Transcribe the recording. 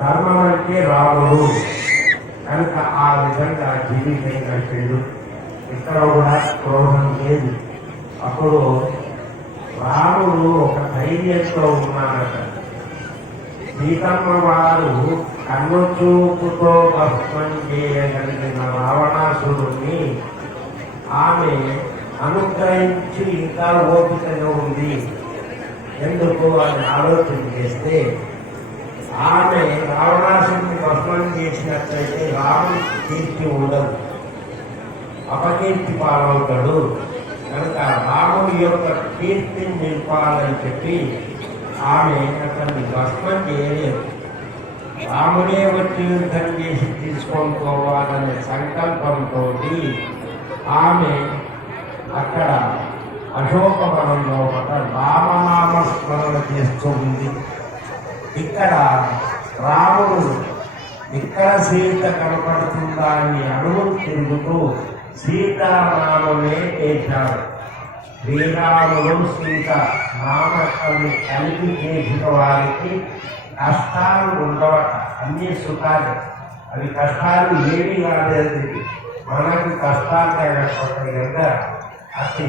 ధర్మం అంటే రాముడు కనుక ఆ విధంగా జీవితం గడిపాడు. ఇక్కడ కూడా క్రోధం లేదు. అప్పుడు రాముడు ఒక ధైర్యంతో ఉన్నాడట. సీతమ్మ వారు కన్ను చూపుతో భస్మం చేయగలిగిన రావణాసురుణ్ణి ఆమె అనుగ్రహించి ఇంకా ఓపికగా ఉంది. ఎందుకు అని ఆలోచన చేస్తే ఆమె రావణాసురుని భస్మం చేసినట్లయితే రాముడి కీర్తి ఉండదు, అపకీర్తి పాలవుతాడు. కనుక రాముడి యొక్క కీర్తిని నింపాలని చెప్పి ఆమె అతన్ని భస్మం చేయలేదు. రాముడే వచ్చి యుద్ధం చేసి తీసుకొని పోవాలనే సంకల్పంతో ఆమె అక్కడ అశోకవనంలో ఒక రామనామ స్మరణ చేస్తూ ఉంది. ఇక్కడ రాముడు ఇక్కడ సీత కనపడుతుందా అని అడుగులు తిరుగుతూ సీతారామునే చేశాడు. శ్రీరాముడు సీత నామకల్ని కలిపి చేసిన వారికి కష్టాలు ఉండవట, అన్ని సుఖాలు. అవి కష్టాలు ఏమీ కాలేదు, మనకు కష్టాలు తగ్గకపోతే కనుక అతి